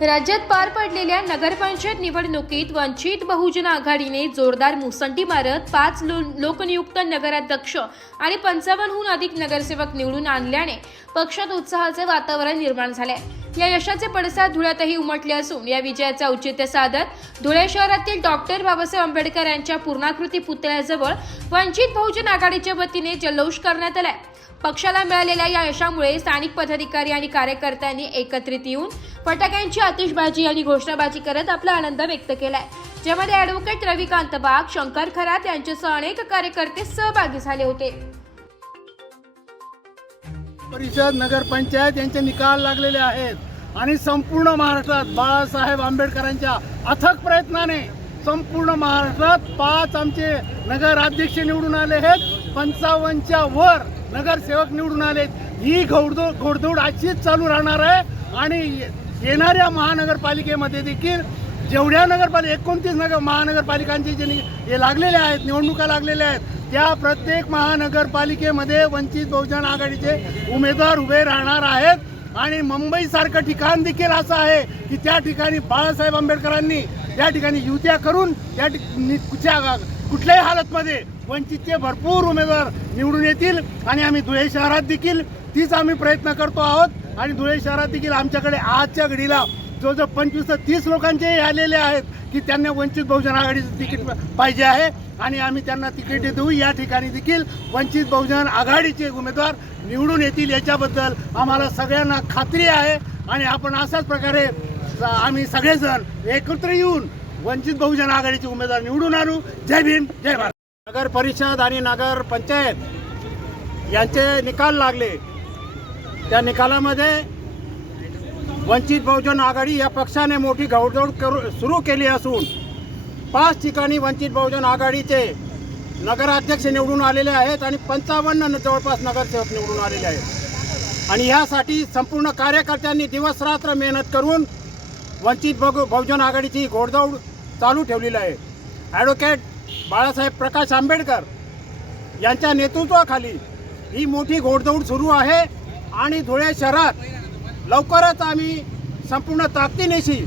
राज्यात पार पडलेल्या नगरपंचायत निवडणुकीत वंचित बहुजन आघाडीने जोरदार मुसंडी मारत पाच लो लोकनियुक्त नगराध्यक्ष आणि पंचावन्नहून अधिक नगरसेवक निवडून आणल्याने पक्षात उत्साहाचे वातावरण निर्माण झाले. या यशाचे पडसाद धुळ्यातही उमटले असून या विजयाचे औचित्य साधत धुळे शहरातील डॉक्टर बाबासाहेब आंबेडकर यांच्या पूर्णाकृती पुतळ्याजवळ वंचित बहुजन आघाडीच्या वतीने जल्लोष करण्यात आलाय. पक्षाला मिळालेल्या या यशामुळे स्थानिक पदाधिकारी आणि कार्यकर्त्यांनी एकत्रित येऊन फटाक्यांची आतिषबाजी आणि घोषणाबाजी करत आपला आनंद व्यक्त केलाय. ज्यामध्ये ॲडव्होकेट रविकांत बाग शंकर खरात यांच्यासह अनेक कार्यकर्ते सहभागी झाले होते. परिषद नगरपंचायत यांचे निकाल लागलेले आहेत. आणि संपूर्ण महाराष्ट्रात बाळासाहेब आंबेडकरांच्या अथक प्रयत्नाने संपूर्ण महाराष्ट्रात पाच आमचे नगराध्यक्ष निवडून आले आहेत. पंचावन्नच्या वर नगरसेवक निवडून आले आहेत ही घोडदौड घोडदौड अशीच चालू राहणार आहे. आणि येणाऱ्या महानगरपालिकेमध्ये देखील जेवढ्या नगरपालिका एकोणतीस नगर महानगरपालिकांचे जे हे लागलेले आहेत निवडणुका लागलेल्या आहेत त्या प्रत्येक महानगरपालिकेमध्ये वंचित बहुजन आघाडीचे उमेदवार उभे राहणार आहेत. आणि मुंबईसारखं ठिकाण देखील असं आहे की त्या ठिकाणी बाळासाहेब आंबेडकरांनी त्या ठिकाणी युत्या करून त्या ठिक- नि- कुठच्या कुठल्याही हालतमध्ये वंचितचे भरपूर उमेदवार निवडून येतील. आणि आम्ही धुळे शहरात देखील तीच आम्ही प्रयत्न करतो आहोत. आणि धुळे शहरात देखील आमच्याकडे आजच्या घडीला जवळजवळ पंचवीस ते तीस लोकांचे आलेले आहेत की त्यांना वंचित बहुजन आघाडीचं तिकीट पाहिजे आहे. आणि आम्ही त्यांना तिकीट देऊ. या ठिकाणी देखील वंचित बहुजन आघाडीचे उमेदवार निवडून येतील याच्याबद्दल आम्हाला सगळ्यांना खात्री आहे. आणि आपण अशाच प्रकारे स- आम्ही सगळेजण एकत्र येऊन वंचित बहुजन आघाडीचे उमेदवार निवडून आणू. जय भीम जय भारत. नगर परिषद आणि नगर पंचायत यांचे निकाल लागले. त्या निकालामध्ये वंचित बहुजन आघाडी या पक्षाने मोठी घौडदौड करू सुरू केली असून पाच ठिकाणी वंचित बहुजन आघाडीचे नगराध्यक्ष निवडून आलेले आहेत आणि पंचावन्न जवळपास नगरसेवक निवडून आलेले आहेत. आणि ह्यासाठी संपूर्ण कार्यकर्त्यांनी दिवसरात्र मेहनत करून वंचित बहु बहुजन आघाडीची घोडदौड चालू ठेवलेली आहे. ॲडव्होकेट बाळासाहेब प्रकाश आंबेडकर यांच्या नेतृत्वाखाली ही मोठी घोडदौड सुरू आहे. आणि धुळे शहरात लवकरच आम्ही संपूर्ण ताकदीनेशी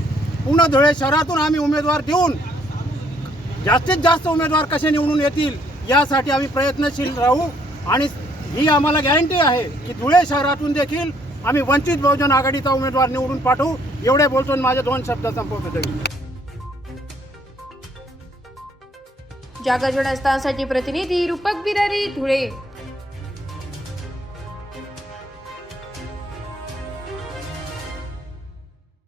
पूर्ण धुळे शहरातून आम्ही उमेदवार देऊन जास्तीत जास्त उमेदवार कसे निवडून येतील यासाठी आम्ही प्रयत्नशील राहू. आणि ही आम्हाला गॅरंटी आहे की धुळे शहरातून देखील आम्ही वंचित बहुजन आघाडीचा उमेदवार निवडून पाठवू. एवढे बोलतो माझे दोन शब्द संपवतो. जागा जागर जनस्थानसाठी प्रतिनिधी रूपक बिरारी धुळे.